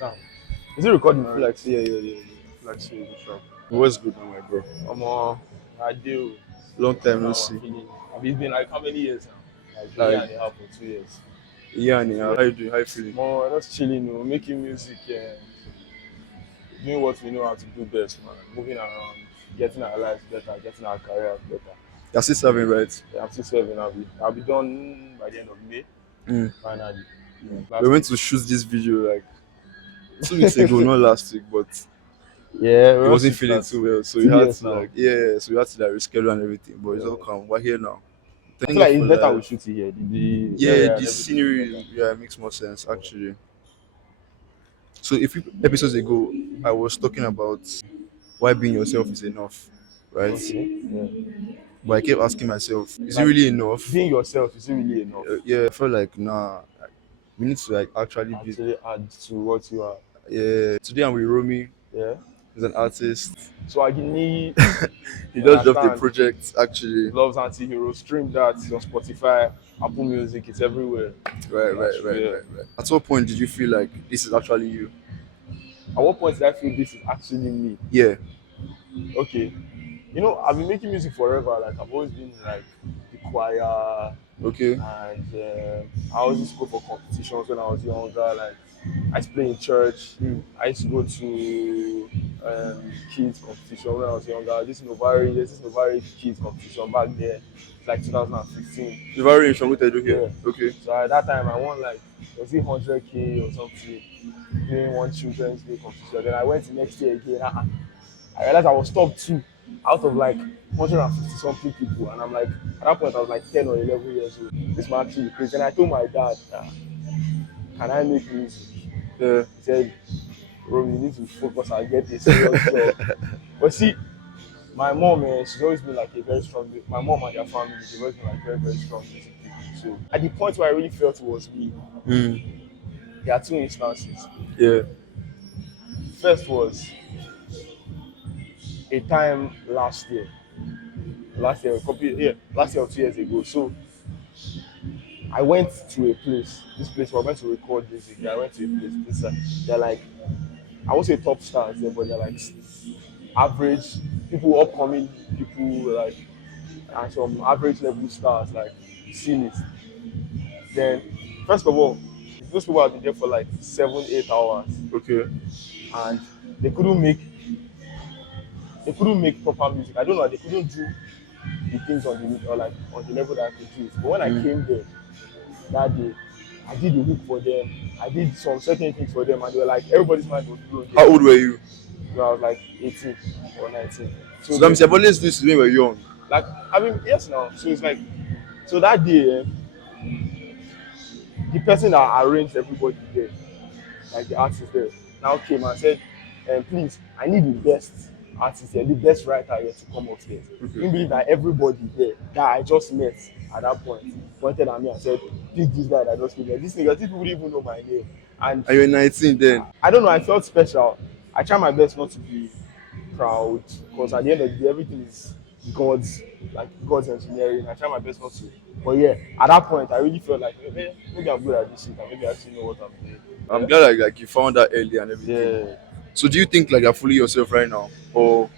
understand? Is it recording? Feel like Yeah, see, yeah, yeah, yeah. like see the shop. What's good now, my bro? I do. Long time no Now I'm see. feeling. It's been like how many years now? Like a year Like, and a half or 2 years. yeah, and Yeah. how you doing? How you feeling? More just chilling, making music, doing what we know how to do best, man. Moving around, getting our lives better, getting our careers better. You're still serving, right? Yeah, I'm still serving. I'll be done by the end of May, Mm. finally. We Last went week. to shoot this video like 2 weeks ago, not last week, but Yeah, it we're on wasn't shoot feeling that too well, so we 2 had years to now. like, yeah, so we had to like reschedule and everything. But it's all Yeah. calm. We're here now. I Thank feel God like for it's better we life. shoot it here. The Yeah, area the and everything is better. scenery, yeah, it makes more sense actually. So a few episodes ago, I was talking about why being yourself is enough, right? Okay. Yeah. But I kept asking myself, is it Like really enough? being yourself is it really enough? Yeah, I felt like nah, we need to like actually be. Actually add to what you are. Yeah, today I'm with Romi. Yeah. He's an artist. So I can need He you just dropped a understand. project actually. Loves Anti-Hero. Stream that on Spotify, Apple Music, it's everywhere. Right, right, That's right, yeah. right, right. At what point did you feel like this is actually you? At what point did I feel this is actually me? Yeah. Okay. I've been making music forever. Like I've always been like the choir, Okay. and I always used to go for competitions when I was younger. Like I used to play in church. Mm. I used to go to kids competition when I was younger. There's this Novari kids competition back there, like 2015. The variation what I do here. Yeah. Okay. So at that time I won like was it 100K or something during one children's day competition. Then I went the next year again. I realized I was top two out of like 150 something people, and I'm like at that point I was like 10 or 11 years old. This man actually crazy, and I told my dad, "Can I make music?" Yeah. He said, "Romi, you need to focus and get a serious job." But see, my mom, she's always been like a very strong. My mom and their family, they've always been like very very strong music people. So at the point where I really felt it was me, Mm. there are two instances. Yeah. First was a time last year or 2 years ago. So I went to a place. This place we were meant to record music. I went to a place. They're like I won't say top stars there, but they're like average people, upcoming people, like and some average level stars, like C-list. Then first of all, those people have been there for like 7, 8 hours, Okay. and they couldn't make they couldn't make proper music. I don't know. They couldn't do the things on the level that I could do it. But when I Mm. came there that day, I did the hook for them. I did some certain things for them, and they were like, everybody's mind was blown. How old were you? So I was like 18 or 19. So that means you've always do this when you were young. like, I mean, yes, now. So it's like, so that day, the person that arranged everybody there, like the artist there, now came and said, please, I need the best artist here, the best writer here to come upstairs. Okay. You believe that everybody there that I just met at that point pointed at me and said, pick this guy that just came here. These people didn't even know my name. And And you were 19 then. I don't know, I felt special. I tried my best not to be proud because at the end of the day, everything is God's engineering. I try my best not to. But yeah, at that point, I really felt like maybe I'm good at this shit and maybe I actually know what I'm doing. I'm glad like you found that early and everything. Yeah. So do you think like you're fully yourself right now? Or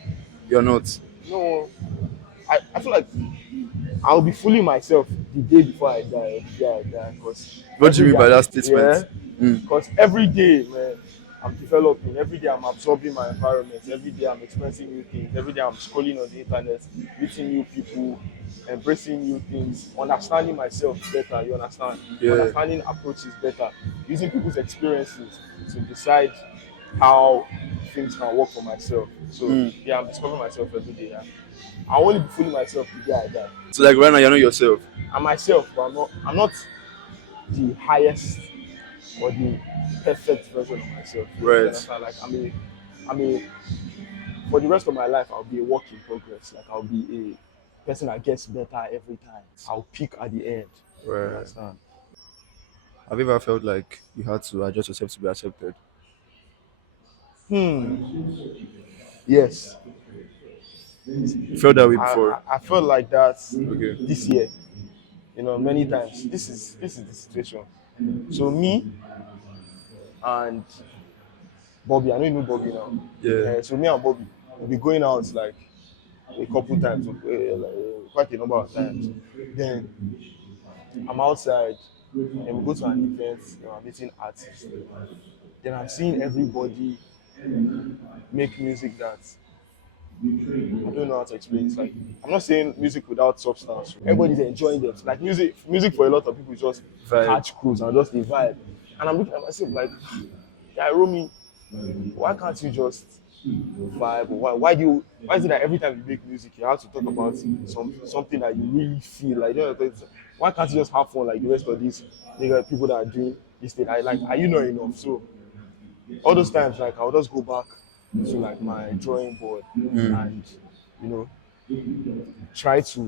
you're not? No, I feel like I'll be fooling myself the day before I die. Because What do you mean by that statement? yeah, Mm. because every day, man, I'm developing. Every day I'm absorbing my environment. Every day I'm experiencing new things. Every day I'm scrolling on the internet, meeting new people, embracing new things, understanding myself better. You understand? Yeah. Understanding approaches better, using people's experiences to decide how things can work for myself. So yeah, I'm discovering myself every day. Yeah. I only be fooling myself the day I die. So like right now you're not yourself. I'm myself, but I'm not the highest or the perfect version of myself. Right. You understand? Like I'm a for the rest of my life I'll be a work in progress. Like I'll be a person that gets better every time. I'll peak at the end. You Right. understand? Have you ever felt like you had to adjust yourself to be accepted? Yes. You felt that way I, before? I, I felt like that Okay. this year. Many times. This is the situation. So me and Bobby. I know you know Bobby now. Yeah. So me and Bobby will be going out like a couple times, quite a number of times. Then I'm outside, and we go to an event, I'm meeting artists. Then I'm seeing everybody make music that I don't know how to explain. It's like I'm not saying music without substance. Everybody's enjoying them. Like music for a lot of people is just Vibe. catch cruise and just a vibe. And I'm looking at myself like, yeah, Romi, why can't you just vibe? Or why is it that every time you make music you have to talk about something that you really feel like, why can't you just have fun like the rest of these people that are doing this thing? I like, are you not enough? So all those times like I'll just go back to like my drawing board Mm. and you know try to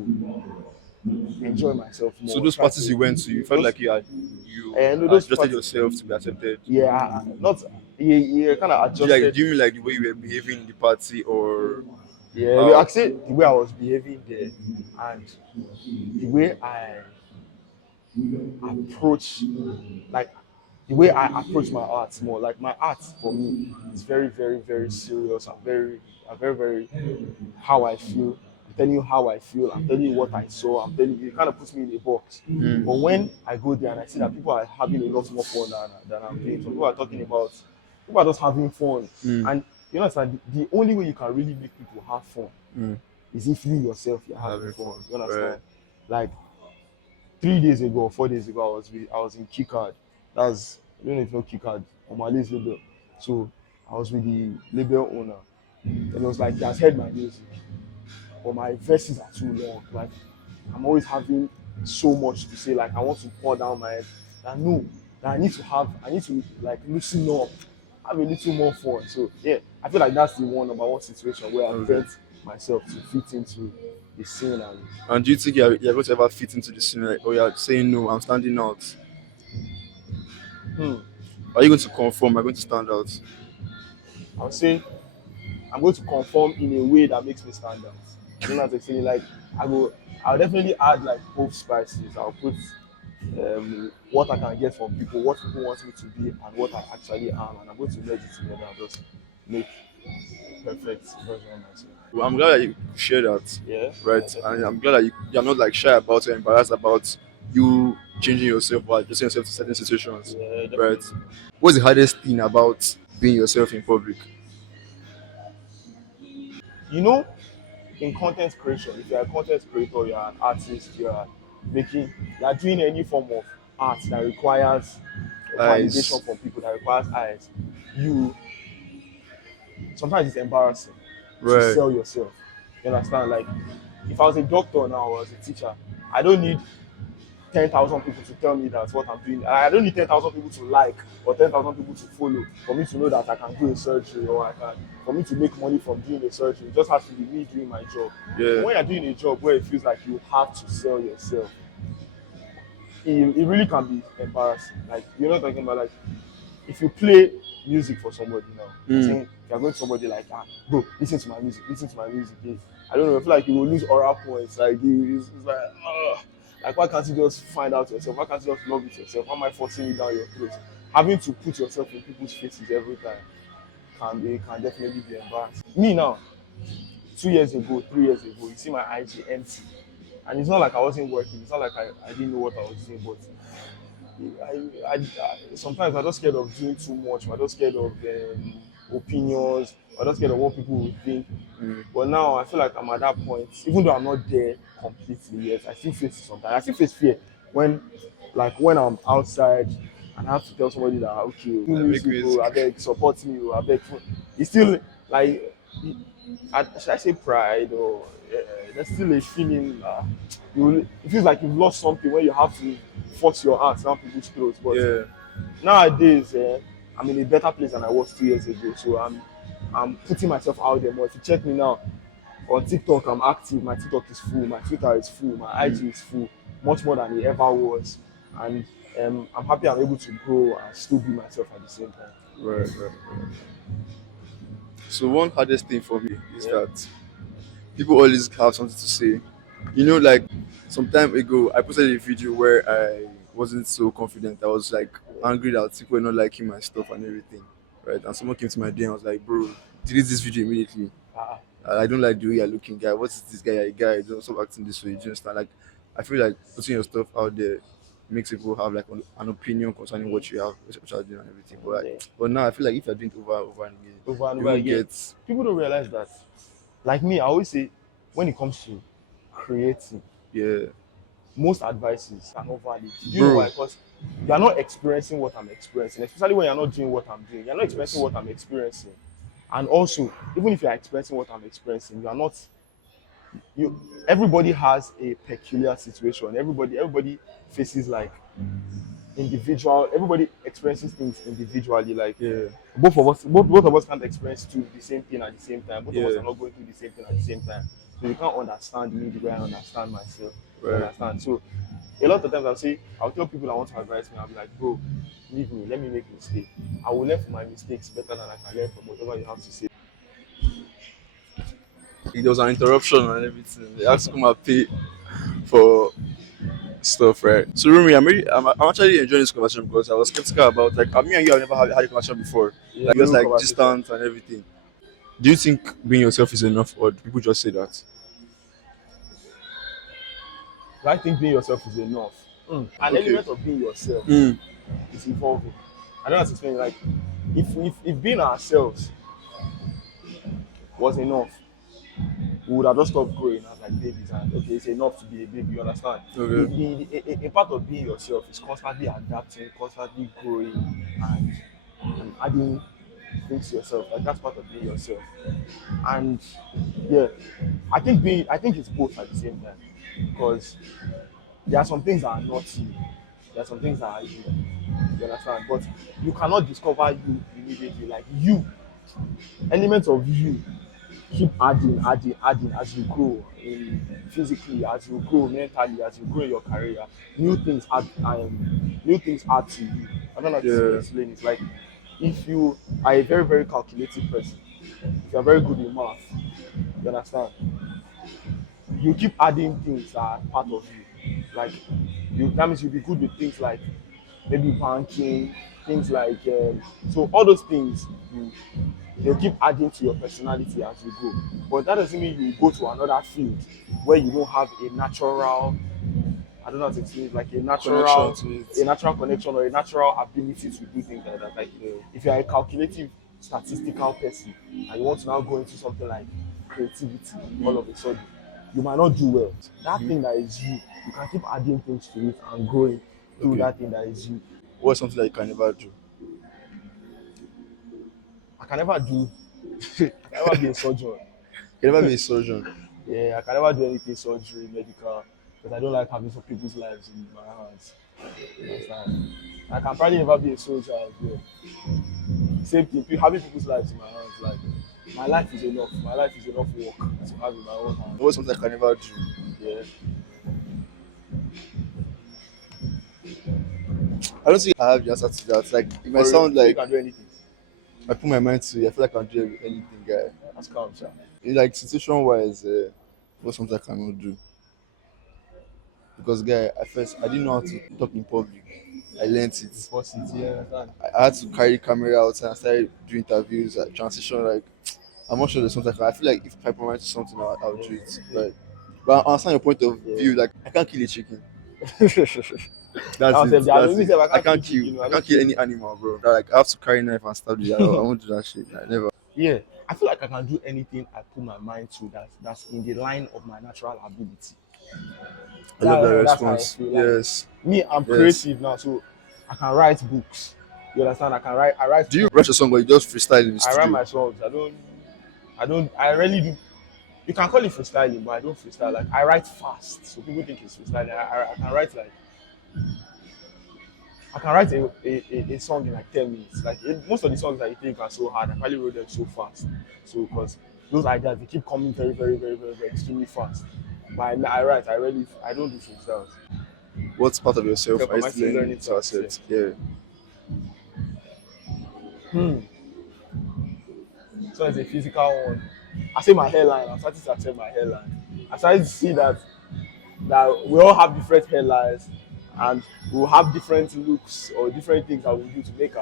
enjoy myself So more. those Try parties to you went to, you felt those like you and those adjusted parts, yourself to be accepted. yeah, not yeah, kind of Do adjusted. you mean like the way you were behaving in the party or Yeah, we how? actually the way I was behaving there and the way I approach, like the way I approach my art more. Like my art for me is very, very, very serious. I'm very, very how I feel. I'm telling you how I feel. I'm telling you what I saw. I'm telling you, it kind of puts me in a box. But Mm. when I go there and I see that people are having a lot more fun than I'm doing, so people are talking about, people are just having fun. Mm. And you understand, the only way you can really make people have fun Mm. is if you yourself you're having Having fun. fun. You Right. understand? Like 3 days ago or 4 days ago, I was in Keycard. That's, I don't know if you know Keycard, Omale's label. So I was with the label owner, and it was like he has heard my music, but my verses are too long. Like I'm always having so much to say. Like I want to pour down my head. That no, that I need to like loosen up, have a little more fun. So yeah, I feel like that's the number one situation where I Okay. bent myself to fit into the scene and And do you think you're going to ever fit into the scene, like, or you're saying no, I'm standing out? hmm, Are you going to conform? Are you going to stand out? I would say I'm going to conform in a way that makes me stand out. I don't know how to explain it. Like I'll definitely add like both spices. I'll put what I can get from people, what people want me to be, and what I actually am, and I'm going to merge it together and just make a perfect version of myself. Well, I'm glad that you share that, Yeah, yeah, right? And I'm definitely. glad that you're not like shy about or embarrassed about you changing yourself or adjusting yourself to certain situations, Yeah, right? definitely. What's the hardest thing about being yourself in public? You know, in content creation, if you're a content creator, you're an artist, making, you're doing any form of art that requires validation Eyes, from people, that requires eyes, you sometimes it's embarrassing to right? sell yourself. You understand? Like if I was a doctor now or as a teacher, I don't need 10,000 people to tell me that what I'm doing. I don't need 10,000 people to like or 10,000 people to follow for me to know that I can do a surgery or for me to make money from doing a surgery. It just has to be me doing my job. But Yeah, when you're doing a job where it feels like you have to sell yourself, it really can be embarrassing. Like you're not talking about like if you play music for somebody now, you're mm. saying you're going to somebody like, bro, listen to my music, listen to my music. I don't know, I feel like you will lose oral points. Like it's like, like why can't you just find out yourself? Why can't you just love it yourself? Why am I forcing it down your throat? Having to put yourself in people's faces every time can definitely be embarrassing. Me now, 2 years ago, 3 years ago, you see my IG empty. And it's not like I wasn't working, it's not like I didn't know what I was doing, but sometimes I'm just scared of doing too much. I'm just scared of opinions. I'm just scared of what people will think. But now I feel like I'm at that point, even though I'm not there completely yet, I still face it sometimes. I still face fear when, like, when I'm outside and I have to tell somebody that okay, do I make music, oh, I music. beg, support me, oh, I beg. It's still like, should I say pride or there's still a feeling. It feels like you've lost something when you have to force your art down people's throats. But Yeah, nowadays, I'm in a better place than I was 2 years ago. So I'm putting myself out there more. If you check me now on TikTok, I'm active. My TikTok is full. My Twitter is full. My IG is full, much more than it ever was. And I'm happy I'm able to grow and still be myself at the same time. right. So one hardest thing for me is Yeah. that people always have something to say. You know, like some time ago, I posted a video where I wasn't so confident. I was like angry that people were not liking my stuff and everything. right? And someone came to my day and was like, bro, delete this video immediately. Uh, I don't like the way you're looking, guy. What is this guy? You're a guy. Don't stop acting this way. Do you understand? Like, I feel like putting your stuff out there makes people have like an opinion concerning what you have, what you're doing, and everything. But like, yeah. but now I feel like if you're doing it over and again, Over and over people again. get People don't realize that. Like me, I always say, when it comes to creating, yeah, most advices are not valid. Do you know why? bro. Because you are not experiencing what I'm experiencing, especially when you're not doing what I'm doing. You're not experiencing Yes. what I'm experiencing. And also, even if you're experiencing what I'm experiencing, you are not you everybody has a peculiar situation. Everybody faces like individual, everybody experiences things individually. Like Yeah, both of us can't experience to the same thing at the same time. Both of us yeah, are not going through the same thing at the same time. So you can't understand me the way I understand myself. You right. understand? So a lot of times I'll tell people that want to advise me, I'll be like, bro, leave me, let me make a mistake. I will learn from my mistakes better than I can learn from whatever you have to say. There was an interruption and everything. They had to come and pay for stuff, right? So Rumi, I'm actually enjoying this conversation because I was skeptical about like me and you have never had a conversation before. Yeah, Like just real like conversation. distant and everything. Do you think being yourself is enough, or do people just say that? So I think being yourself is enough. An Okay. element of being yourself Mm. is evolving. I don't know how to explain. Like, if being ourselves was enough, we would have just stopped growing as like babies and okay, it's enough to be a baby. You understand? Okay. A part of being yourself is constantly adapting, constantly growing, and adding things to yourself. Like that's part of being yourself. And yeah, I think it's both at the same time because there are some things that are not you. There are some things that are you. You understand? But you cannot discover you immediately. Like you, elements of you keep adding as you grow in physically, as you grow mentally, as you grow in your career. New things add to you. I don't know how to Yeah. explain it. Like if you are a very, very calculative person, if you're very good in math, you understand? You keep adding things that are part of you. Like you that means you'll be good with things like maybe banking, things like so all those things they'll keep adding to your personality as you go. But that doesn't mean you go to another field where you don't have a natural, I don't know how to explain it, like Connection to it. a natural connection or a natural ability to do things like that. Like if you're a calculative, statistical person and you want to now go into something like creativity all of a sudden, you might not do well. That thing that is you, you can keep adding things to it and growing through Okay. that thing that is you. What's something that you can never do? I can never do, I can never be a surgeon. You can never be a surgeon. Yeah, I can never do anything surgery, medical, because I don't like having some people's lives in my hands. You understand? I can probably never be a soldier as well. Same thing, having people's lives in my hands, like my life is enough. My life is enough work to have in my own hands. What's something I can never do? Yeah. I don't think I have the answer to that. Like it might For real, sound so you like can do anything. I put my mind to it. I feel like I can do anything, guy. Yeah, that's calm, sir. Like situation wise, what's something I cannot do? Because guy, at first I didn't know how to talk in public. I learned it. Before city, yeah, understand? I had to carry camera out and I started doing interviews, transition. Like I'm not sure there's something I feel like if I put my mind to something, I'll do it. Yeah. Right. But I understand your point of view. Yeah. Like I can't kill a chicken. I That's was saying, it. I That's don't it. say I I can't kill can't chicken, kill. you know, I I can't don't kill kill. any animal, bro. Like I have to carry knife and stab it. I won't do that shit. I never. Yeah, I feel like I can do anything I put my mind to that's in the line of my natural ability. I love that That's how I response. feel. Like Yes. me, I'm Yes. creative now, so I can write books. You understand? I write Do you write books. a song or you just freestyle in the I write studio? my songs. I rarely do. You can call it freestyling, but I don't freestyle. Like I write fast, so people think it's freestyling. I can write like I can write a song in like 10 minutes. Like most of the songs that you think are so hard, I probably wrote them so fast. So because those ideas they keep coming very, very, very, very, very extremely fast. But I don't do freestyles. What part of yourself Except are for you my still still learning learning to to accept. accept? Yeah. Hmm. So it's a physical one. I say my hairline. I'm starting to accept my hairline. I started to see that we all have different hairlines and we'll have different looks or different things that we do to make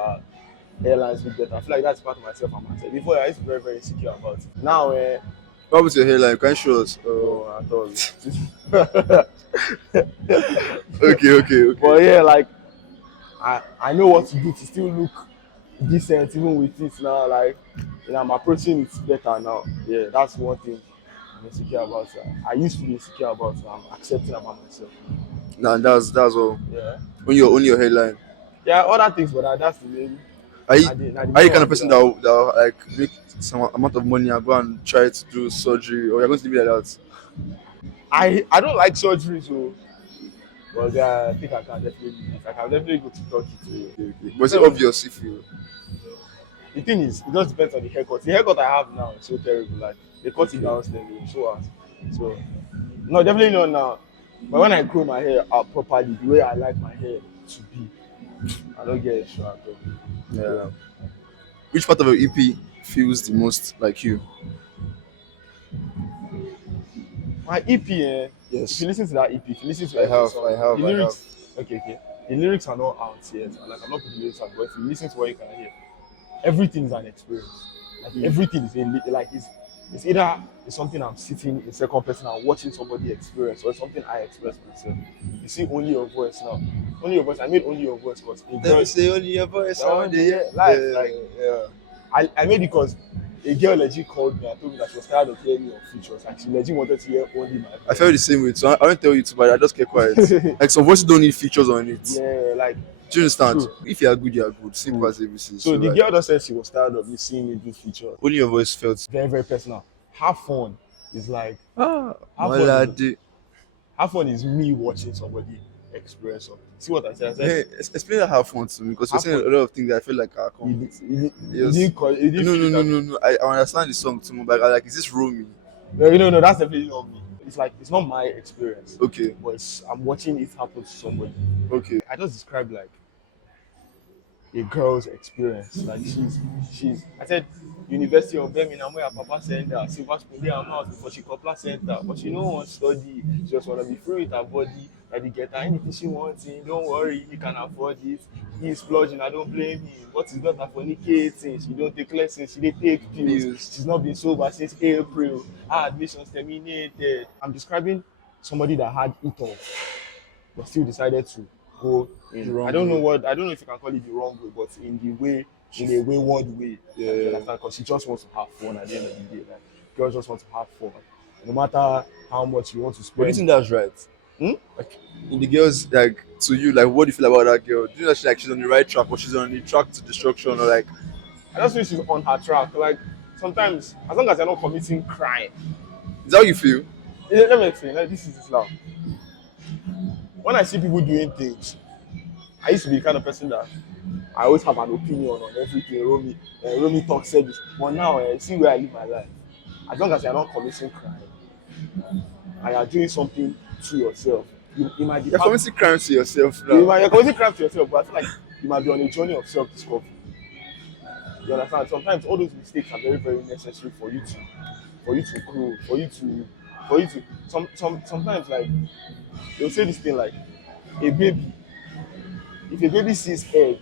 hairlines look better. I feel like that's part of myself and myself. Before I used to be very, very insecure about it. Now, What happened to your hairline? Can you show us? no, at all. Okay, okay, okay. But yeah, like I know what to do to still look decent even with it now. Like I'm approaching it better now. Yeah, that's one thing I'm insecure about. I used to be insecure about. I'm accepting about myself. Nah, that's all. Yeah. On your hairline. Yeah, other things, but that's the main. Are you The are you main kind one of be person that. that will like make some amount of money and go and try to do surgery, or you're going to leave it like that? I don't like surgery, so but I think I can definitely do it. I can definitely go to Turkey to. Okay, okay. Was it No, obvious if you? the thing is, it just depends on the haircut. The haircut I have now is so terrible. Like they cut it Okay. down slowly, so hard. So no, definitely not now. But when I grow my hair out properly, the way I like my hair to be, I don't get it sure at all. Yeah. Yeah. Which part of your EP feels the most like you? My EP, if Yes, you listen to that EP, if you listen to I every have, song, the I have. lyrics, okay, the lyrics are not out yet. Like I'm not putting the lyrics out, but if you listen to what you can hear, everything is an experience. Like Mm. everything is like it's either it's something I'm sitting in second person and watching somebody experience, or it's something I express myself. You see only your voice now. Only your voice. I made only your voice because a Let girl me say only your voice that on one day, the yeah, life. Like yeah. I made it because a girl legit called me and told me that she was tired of hearing your features. Like she legit wanted to hear only my I felt voice. the same way, so I won't tell you to, but I just kept quiet. Like some voices don't need features on it. Yeah, like Do you understand? true. If you are good, you are good. Simple Good. as ABC. So So the like, girl just said she was tired of me seeing me do features. only your voice felt. Very, very personal. Have fun is like Ah, have fun is Malade. have fun is me watching somebody express something. See what I said? I said Hey, explain that how fun to me because you're have saying fun. a lot of things that I feel like I You, come. you Yes. didn't call you didn't No, feel no, it no, as no, no. I understand the song too, but I like, is this Romi? no, no, that's definitely not me. It's like it's not my experience, Okay, but I'm watching it happen to somebody. okay. I just described like a girl's experience. Like she's I said University of Birmingham where her papa sent her, silver spoon there her mouth before she copla center. But she no want study. She just wanna be free with her body. Like they get her anything she wants in. Don't worry, he can afford it. He's splurging, I don't blame him. But it's not her fornicating. She don't take lessons, she dey take pills. Views. She's not been sober since April. Her admissions terminated. I'm describing somebody that had it all but still decided to go The in. wrong way. I don't know if you can call it the wrong way, but in a wayward way. Yeah. You understand? Because she just wants to have fun at the end of the day. Like girls just want to have fun. No matter how much you want to But do you spend. think that's right? Hmm? Like in the girls, like to you, like what do you feel about that girl? Do you know she's on the right track or she's on the track to destruction or like I just feel she's on her track. Like sometimes, as long as you're not committing crime. is that how you feel? Let me explain. Like, this is Islam. When I see people doing things, I used to be the kind of person that I always have an opinion on everything. Romi talk said this, but now see where I live my life. As long as you're not committing crime and you're doing something to yourself, you might be You're committing crime to yourself now. you're committing crime to yourself, but I feel like you might be on a journey of self-discovery. You understand? Sometimes all those mistakes are very, very necessary for you to grow, for you to sometimes like they'll say this thing like a baby. If a baby sees egg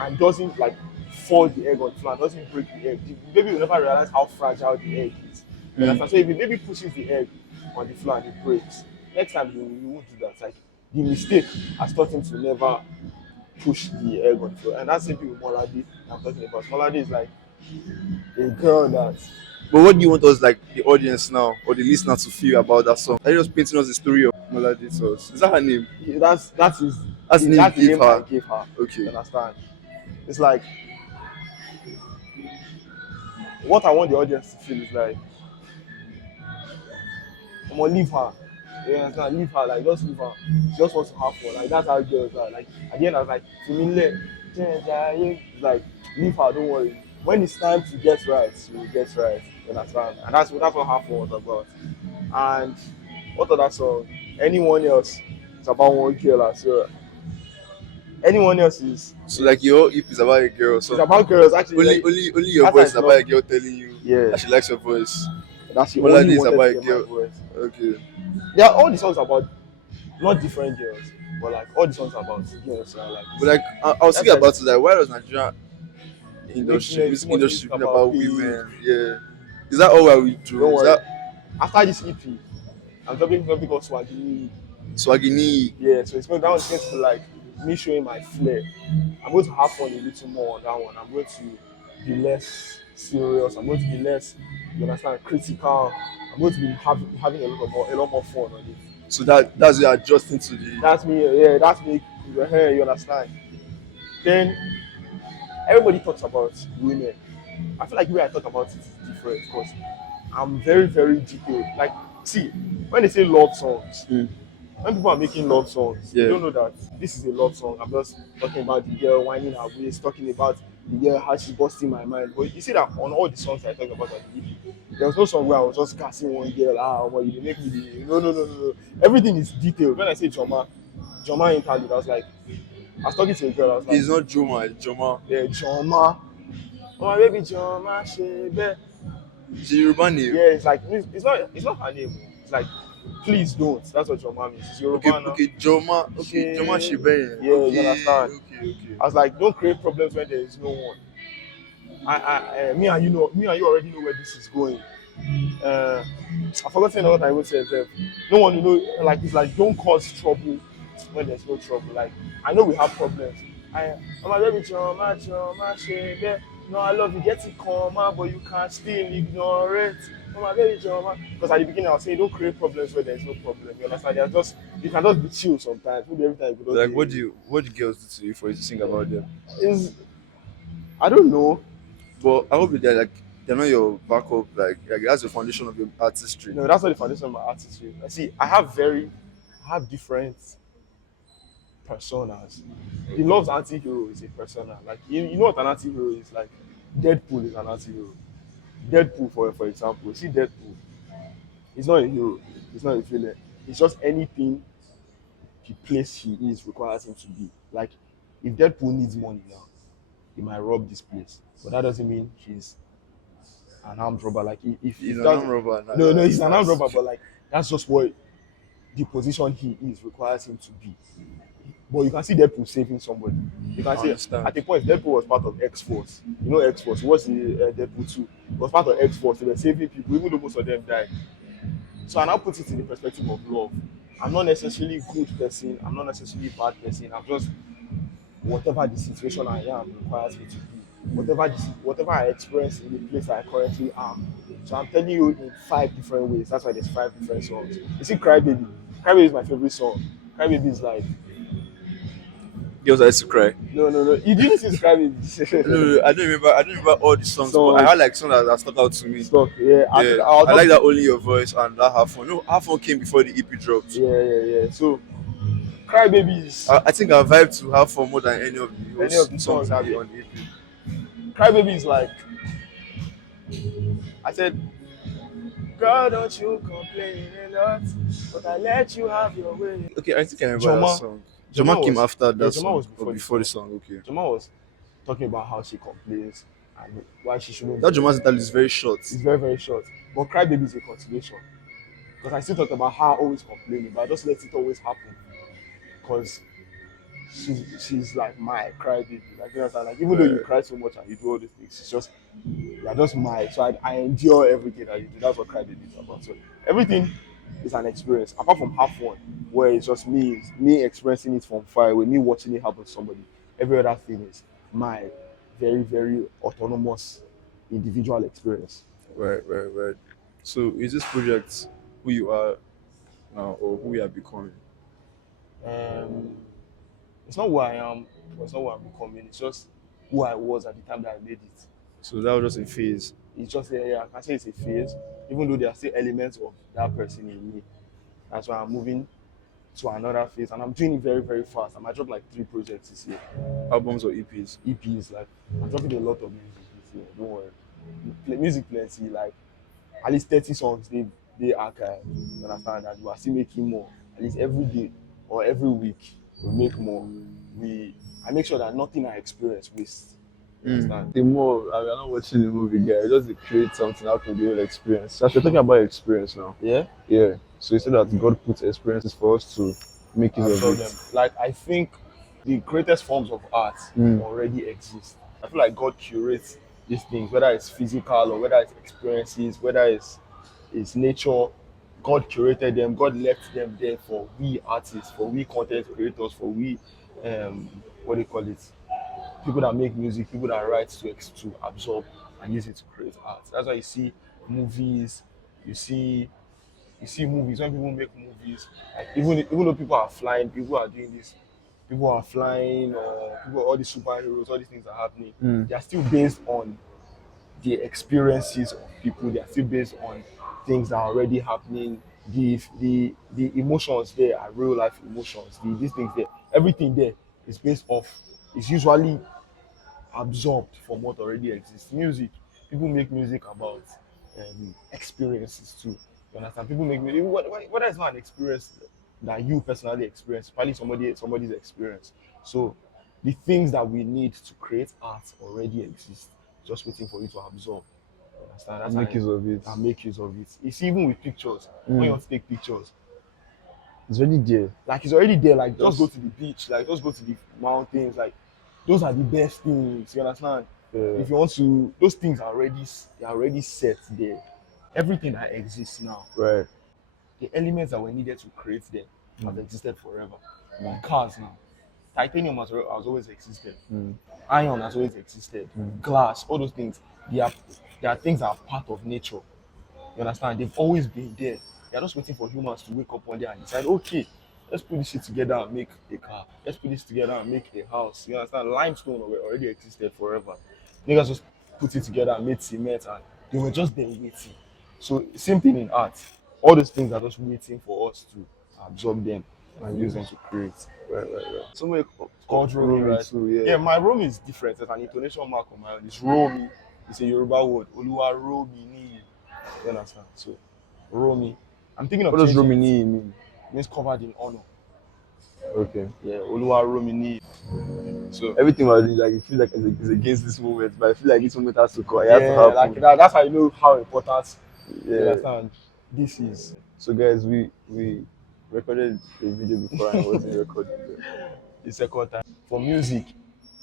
and doesn't like fall the egg on the floor, doesn't break the egg, the baby will never realize how fragile the egg is. You Mm. understand? So if the baby pushes the egg on the floor and it breaks, next time you won't do that. Like the mistake has taught him to never push the egg on the floor. And that's same thing with Molade I'm talking about. Molade is like a girl that But what do you want us like the audience now or the listener to feel about that song? Are you just painting us the story of Maladi to us? Is that her name? that is That's the name that's you the gave name I her. gave her. You Okay. understand? It's like what I want the audience to feel is like I'm gonna leave her. You understand? Leave her, like just leave her. She just wants to have fun. Like that's how girls are. Like at the end I was like, like leave her, don't worry. When it's time to get right, she will get right. You understand? And that's what have fun was about. And what other song? Anyone else? It's about one girl as well. Anyone else So like your EP is about a girl, it's so about girls actually. only your That's voice why is it's about not a girl telling you yeah. that she likes your voice. That's the Maladi only is wanted about to a get my girl. voice. Okay. There are all the songs about not different girls, but like all the songs about girls are like But like I was that's thinking like about it, like why does Nigeria too music much music industry been about about pain. women? Yeah. Is that all what we do? Don't Is worry. that After this EP, I'm dropping something called Swaggy. Swagini? Yeah, so it's going that one's going to be like me showing my flair. I'm going to have fun a little more on that one. I'm going to be less serious. I'm going to be less, you understand, critical. I'm going to be having a lot more fun on it. So that's you adjusting to the That's me, yeah, that's me. You understand? Then everybody talks about women. I feel like the way I talk about it is different because I'm very, very detailed. Like, see, when they say love songs, mm, when people are making love songs, they yeah. don't know that this is a love song. I'm just talking about the girl whining her waist, talking about the girl how she's busting my mind. But you see that on all the songs I talk about on the EP, there was no song where I was just gassing one girl. Well, you make me. No. Everything is detailed. When I say Joma interlude, I was talking to a girl. I was like, It's not Joma, it's Joma. yeah, Joma. Oh my baby Joma, she be. It's a Yoruba name. Yeah, it's not her name. It's like, please don't. That's what Joma means. It's Okay, Yoruba now. okay, Joma Okay. Shibere. Yeah, you understand. Okay. I was like, don't create problems when there is no one. Me and you already know where this is going. I forgot saying what I would say. No one, like it's like don't cause trouble when there's no trouble. Like I know we have problems. I'm a baby Choma, shebe. No, I love you, get it calmer, but you can't still ignore it. I'm a baby Choma. Because at the beginning I was saying don't create problems where there's no problem. You understand? You can just be chill sometimes. Maybe every time you So go like just what do girls do to you for you to sing about them? is I don't know. But I hope they're not your backup, like that's the foundation of your artistry. No, that's not the foundation of my artistry. I see. I have different personas. The Love's anti-hero is a persona. Like you know what an anti-hero is? Like Deadpool is an anti-hero. Deadpool, for example, see Deadpool. He's not a hero. He's not a villain. It's just anything the place he is requires him to be. Like if Deadpool needs money now, he might rob this place. But that doesn't mean he's an armed robber. Like He's if an that's arm robber. no, he's an armed robber, but like that's just what the position he is requires him to be. But you can see Deadpool saving somebody. You I can see understand. at the point Deadpool was part of X Force. You know X Force. What's the Deadpool 2? It was part of X Force. They were saving people, even though most of them died. So I now put it in the perspective of love. I'm not necessarily good person. I'm not necessarily bad person. I'm just whatever the situation I am requires me to be. Whatever I experience in the place I currently am. So I'm telling you in 5 different ways. That's why there's 5 different songs. You see, Cry Baby. Cry Baby is my favorite song. Cry Baby is like Girls I used to cry. no. You didn't see Cry Baby. No, I don't remember all the songs, but I Songs, had like songs that stuck out to me. stuff. Yeah, Yeah, I'll I like just that Only Your Voice and that Have Fun. No, Have Fun came before the EP dropped. yeah. So Cry Baby is I think I vibe to Have Fun more than any of the any of host the songs songs. on the EP. Cry Baby is like I said, girl, don't you complain a lot, but I let you have your way. Okay, I think I remember that Joma, song. Joma Joma came was after yeah, that Joma song was or before the before the song. song. Okay, Joma was talking about how she complains and why she shouldn't that be. Joma's title is very short. It's very, very short. But Cry Baby is a continuation. Because I still talk about her always complaining, but I just let it always happen. Because she's like my cry baby. Like you understand? Like even though you Right. cry so much and you do all these things, it's just you're just my so I endure everything that you do. That's what cry baby is about. So everything is an experience. Apart from half one, where it's just me experiencing it from far away, me watching it happen to somebody. Every other thing is my very, very autonomous individual experience. Right. So is this project who you are now or who you are becoming? Um it's not who I am, but it's not who I'm becoming. It's just who I was at the time that I made it. So that was just a phase. It's just yeah, I can say it's a phase, even though there are still elements of that person in me. That's why I'm moving to another phase, and I'm doing it very, very fast. I might drop like 3 projects this year. Albums or EPs? EPs, like I'm dropping a lot of music this year. Don't worry, music plenty, like at least 30 songs they archive. You understand that we are still making more. At least every day or every week we make more. I make sure that nothing I experience waste. You understand? The more we are not watching the movie, guy, just to create something out of the whole experience. So we're talking about experience now. Yeah. Yeah. So you said that God puts experiences for us to Make use of absorb them. it. Like I think the greatest forms of art Mm. already exist. I feel like God curates these things, whether it's physical or whether it's experiences, whether it's nature. God curated them. God left them there for we artists, for we content creators, for we what do you call it? People that make music, people that write to absorb and use it to create art. That's why you see movies, you see movies when people make movies, like even though people are flying, people are doing this, people are flying or people, all these superheroes, all these things are happening. Mm. They are still based on the experiences of people. They are still based on things that are already happening. The emotions there are real life emotions. These things there, everything there is based off. Is usually absorbed from what already exists. Music, people make music about experiences too. You understand? People make music, whether it's not an experience that you personally experience, probably somebody's experience. So the things that we need to create art already exist, just waiting for you to absorb. You understand? That's Make how use of it. I make use of it. It's even with pictures. When you Mm. want to take pictures, It's already there. like it's already there. Like just go Just to the beach, like just go to the mountains. Like those are the best things. You understand? uh, If you want to, those things are already they are already set there. Everything that exists now, right. the elements that were needed to create them have Mm. existed forever. Like cars now, titanium has always existed. Mm. Iron has always existed. Mm. Glass, all those things, they are things that are part of nature. You understand? They've always been there. They're just waiting for humans to wake up one day and decide, okay, let's put this shit together and make a car. Let's put this together and make a house. You understand? Limestone already existed forever. Niggas just put it together and made cement and they were just there waiting. So same thing in art. All those things are just waiting for us to absorb them and use them to create. Right. Somebody It's called Romi, Romi right? too, yeah. Yeah, my Romi is different. There's an intonation mark on my own. It's Romi. It's a Yoruba word. Oluwa Romi ni. You understand? So Romi. I'm thinking of What does changing it. Romini mean? It means covered in honor. Okay. Yeah, Oluwa Romi ni. So Everything was like it feels like it's against this moment, but I feel like this moment has to come. It has to yeah, like happen. that. That's how you know how important. You Yeah. understand? This is So guys, we recorded a video before and I wasn't recording them. the second time. For music,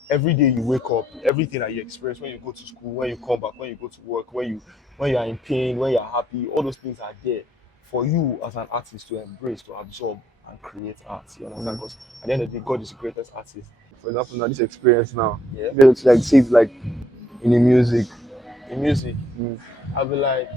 every day you wake up, everything that you experience when you go to school, when you come back, when you go to work, when you are in pain, when you're happy, all those things are there for you as an artist to embrace, to absorb and create art. You understand? Mm. Because at the end of the day, God is the greatest artist. For example, now this experience now, Yeah. be able to like say it like in the music. In music, Mm. I'll be like,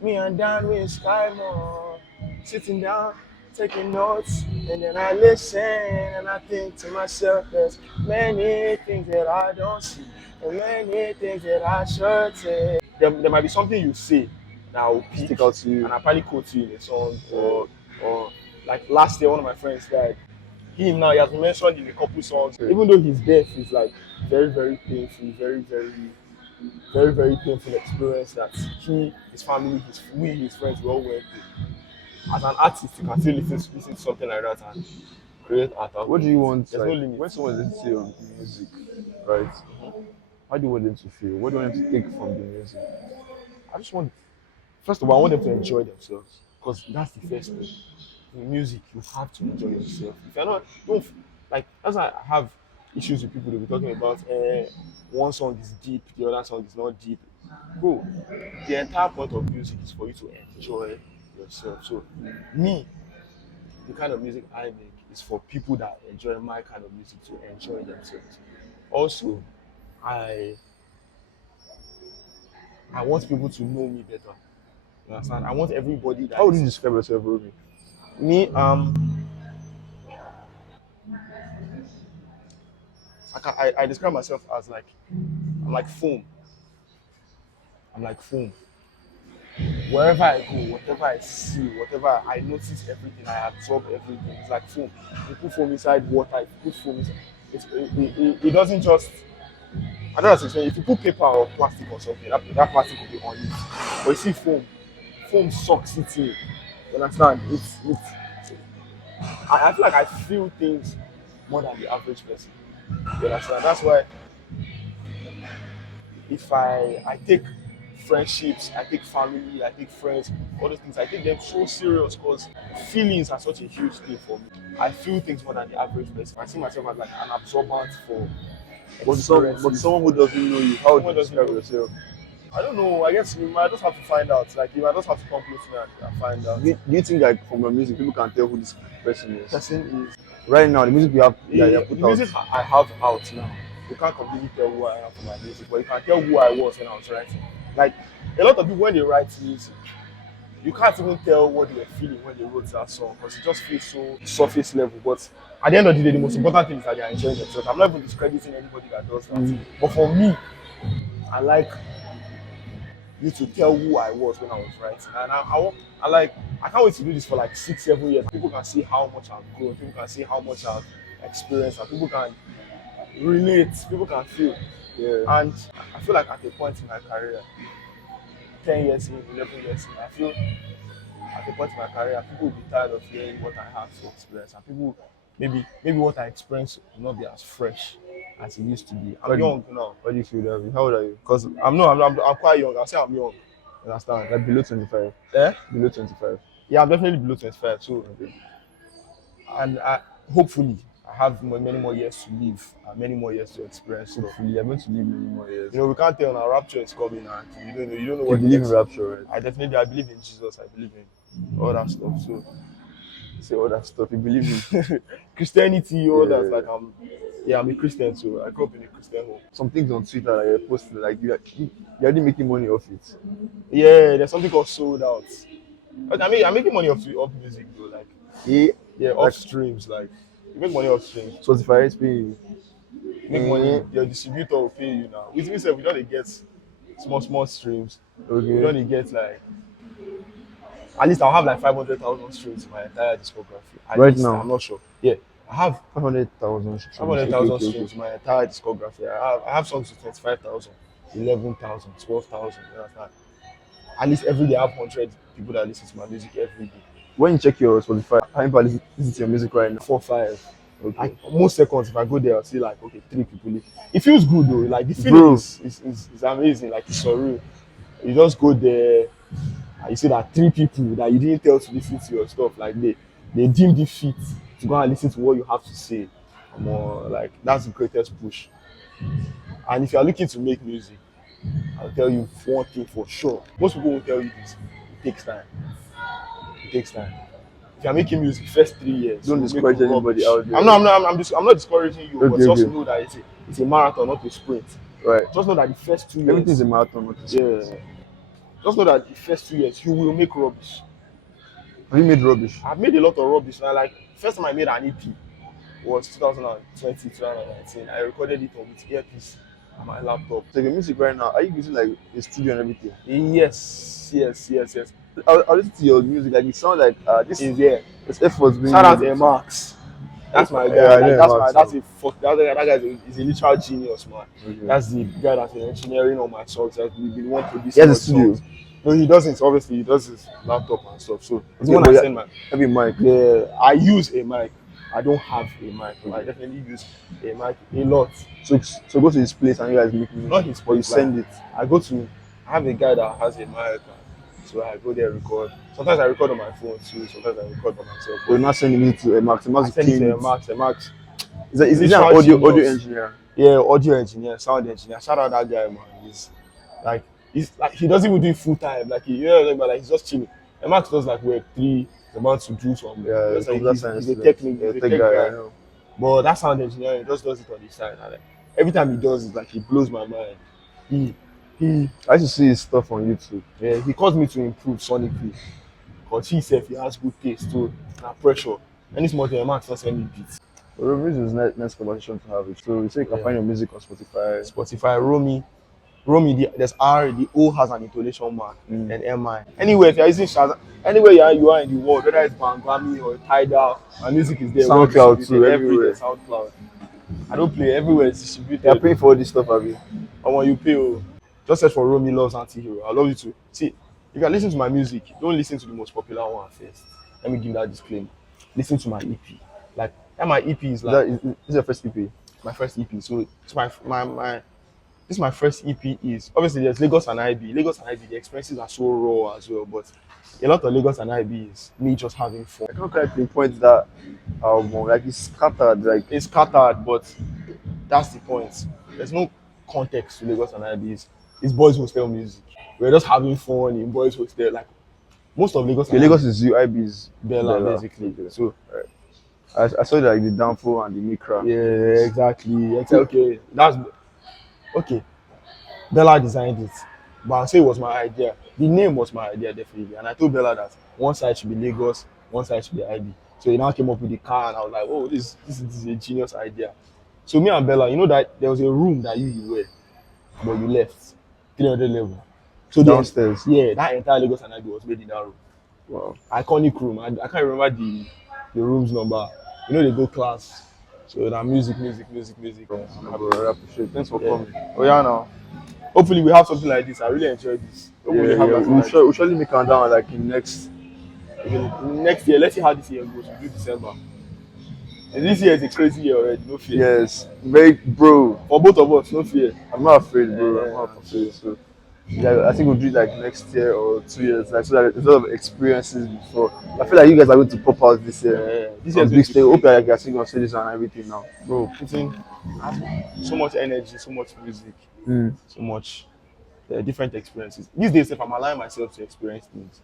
me and Dan with Skymore, sitting down, taking notes, and then I listen and I think to myself, there's many things that I don't see, and many things that I should say. There might be something you say that will pick, Stick out to you. and I probably quote you in a song, or like last year, one of my friends died. Him now, he has been mentioned in a couple songs. Okay. Even though his death is like very, very painful, very painful experience that he, his family, his friends, we all went through. As an artist, you can still listen to something like that and create art out What of do you it. want There's like no limit. when someone listens to your music, right? How do you want them to feel? What do you want them to take from the music? I just want, first of all, I want them to enjoy themselves because that's the first thing. In music, you have to enjoy yourself. If you're not, don't like. That's why I have issues with people that be talking about. One song is deep, the other song is not deep. Bro, the entire point of music is for you to enjoy yourself. So, me, the kind of music I make is for people that enjoy my kind of music to enjoy themselves. Also, I I want people to know me better. You understand? I want everybody that How would you is describe yourself, Romi? me. I describe myself as like I'm like foam. I'm like foam. Wherever I go, whatever I see, whatever I notice, everything I absorb, everything. It's like foam. You put foam inside water. If you put foam inside, it doesn't just. I don't know how to explain. If you put paper or plastic or something, that plastic will be on it. But you see foam, foam sucks it in. You understand? I feel like I feel things more than the average person. You understand? That's why if I take friendships, I take family, I take friends, all those things. I take them so serious because feelings are such a huge thing for me. I feel things more than the average person. I see myself as like an absorbent for But experiences. someone who doesn't know you, how would you Someone doesn't describe know. yourself? I don't know. I guess you might just have to find out. Like you might just have to come close to me and find out. Do you think like from your music people can tell who this person is? Person is Right now, the music you have that you have the put out. music I have out now. You can't completely tell who I am from my music, but you can tell who I was when I was writing. Like a lot of people when they write music, you can't even tell what they were feeling when they wrote that song because it just feels so surface level. But at the end of the day, the most important thing is that they are enjoying themselves. I'm not even discrediting anybody that does that. But for me, I like you to tell who I was when I was writing. And I like I can't wait to do this for like 6, 7 years. People can see how much I've grown, people can see how much I've experienced, and people can relate, people can feel. Yeah. And I feel like at a point in my career, 10 years in, 11 years in, I feel at a point in my career, people will be tired of hearing what I have to experience. And people maybe what I experience will not be as fresh as it used to be. I'm young now. What do you feel that way? How old are you? Because I'm quite young. I'll say I'm young. You understand? Like below 25. Eh? Below 25. Yeah, I'm definitely below 25. So, Okay. and hopefully, I have many more years to live and many more years to experience. So, Hopefully, you're going to live many more years. you know, we can't tell now. Rapture is coming, and you don't know You what the believe in next. rapture, right? I believe in Jesus. I believe in all that stuff. So, Say all that stuff. You believe in Christianity, all that. Yeah. Like I'm a Christian, so I grew up in a Christian home. some things on Twitter that you're posting, like you're already making money off it. Yeah, there's something called sold out. Like, I'm making money off music though. Like yeah, off Like streams. Like you make money off streams. Spotify is paying you. Make money. Your distributor will pay you now. With me, sef, we don't get small streams. We Okay. don't get like at least I'll have like 500,000 streams in my entire discography. At Right least, now? I'm not sure. Yeah, I have 500,000. 500,000 streams in my entire discography. I have songs with 25,000, 11,000, 12,000. You understand? At least every day I have 100 people that listen to my music every day. When you check your Spotify, how many people listen to your music right now? 4, 5. Okay. Like most seconds, if I go there, I'll see like okay, 3 people. It feels good though. Like the Bro. feeling is amazing. Like it's surreal. You just go there, and you see that 3 people that you didn't tell to listen to your stuff, like they deem the fit to go and listen to what you have to say. More like that's the greatest push. And if you are looking to make music, I'll tell you one thing for sure. Most people won't tell you this. It takes time. It takes time. If you're making music, first 3 years, Don't you'll discourage make anybody rubbish. out there. I'm not discouraging you, but Okay, just okay. know that it's a marathon, not a sprint. Right. Just know that the first 2 years, Everything's a marathon. Not a sprint. yeah. Just know that the first 2 years you will make rubbish. Have you made rubbish? I've made a lot of rubbish now. Like first time I made an EP was 2020, 2019. I recorded it with earpiece on my laptop. So your music right now, are you using like a studio and everything? Yes. I listen to your music, like it sounds like this Is there. this effort's being Shout out made. to Max. That's my guy. Yeah, I know Like, Max, that's yeah. a fuck. That guy is a literal genius, man. Okay. That's the guy that's been engineering all my songs. That's been one producing He has a my studio. songs. No, he doesn't. Obviously, he does his laptop and stuff. So it's Okay, when but I yeah, send my. Every mic. Yeah, I use a mic. I don't have a mic, but I definitely use a mic a lot. So go to his place and you guys make music. Not his Or you place, send like, it. I have a guy that has a mic, so I go there record. Sometimes I record on my phone too. Sometimes I record by myself. You're not sending it to a Max. I Max send it to Max. a Max. Is that He's an a audio genius. engineer? Yeah, audio engineer, sound engineer. Shout out that guy, man. He's like he doesn't even do it full time. Like but like he's just chilling. And Max does like Web 3. He's about to do some. Yeah, just like computer he's science. a technique. Yeah, He's a tech tech guy. guy. I know. But that sound engineer, he just does it on the side. And like, every time he does it, like he blows my mind. I used to see his stuff on YouTube. Yeah, he caused me to improve sonically. Because he said he has good taste too. Not pressure. Any small thing, Max doesn't send me beats. Romi is next conversation to have it. So you say you can Yeah. find your music on Spotify. Spotify, Romi, there's R, the O has an intonation mark, Mm. and MI. Anywhere, if you're using Shazam, anywhere you are in the world, whether it's Bangami or Tidal, my music is there. SoundCloud well too, distributed everywhere. SoundCloud. I don't play everywhere, it's distributed. You're paying for all this stuff, have you? And when you pay, just search for Romi Loves Anti-Hero. I love you too. See, if you're listening to my music, don't listen to the most popular one first. Let me give that disclaimer. Listen to my EP. Like, that my EP is like Is your first EP? my first EP. So it's my this my first EP is obviously there's Lagos and IB. Lagos and IB, the experiences are so raw as well, but a lot of Lagos and IB is me just having fun. I can't quite pinpoint that album. Like it's scattered. Like It's scattered, but that's the point. There's no context to Lagos and IB. It's boys hostel music. We're just having fun in boys hostel. Like most of Lagos okay, and Lagos is you, IB is Bella, basically. Okay. So I saw like the downfall and the Mikra. yeah, exactly. Okay, that's okay. Bella designed it, but I'll say it was my idea. The name was my idea, definitely. And I told Bella that one side should be Lagos, one side should be IB. So he now came up with the car, and I was like, oh, this is a genius idea. So me and Bella, you know that there was a room that you were, but you left 300 level. So Downstairs. yeah, that entire Lagos and IB was made in that room. Wow. Iconic room. I can't remember the room's number. You know they go class. So that music. Bro, I appreciate it. Thanks for Yeah. coming. Oh yeah, now. Hopefully we have something like this. I really enjoyed this. Hopefully we have something like We'll surely make it down like in next. next year. Let's see how this year goes. We do December. And this year is a crazy year already. No fear. Yes, very bro. For both of us, no fear. I'm not afraid, bro. Yeah. I'm not afraid. So yeah, I think we'll do it like next year or 2 years, like so that there's a lot of experiences before. I feel like you guys are going to pop out this year. This Some year's big going stage. to Hope you guys are gonna say this and everything now. bro, putting so much energy, so much music, so much different experiences. These days, if I'm allowing myself to experience things,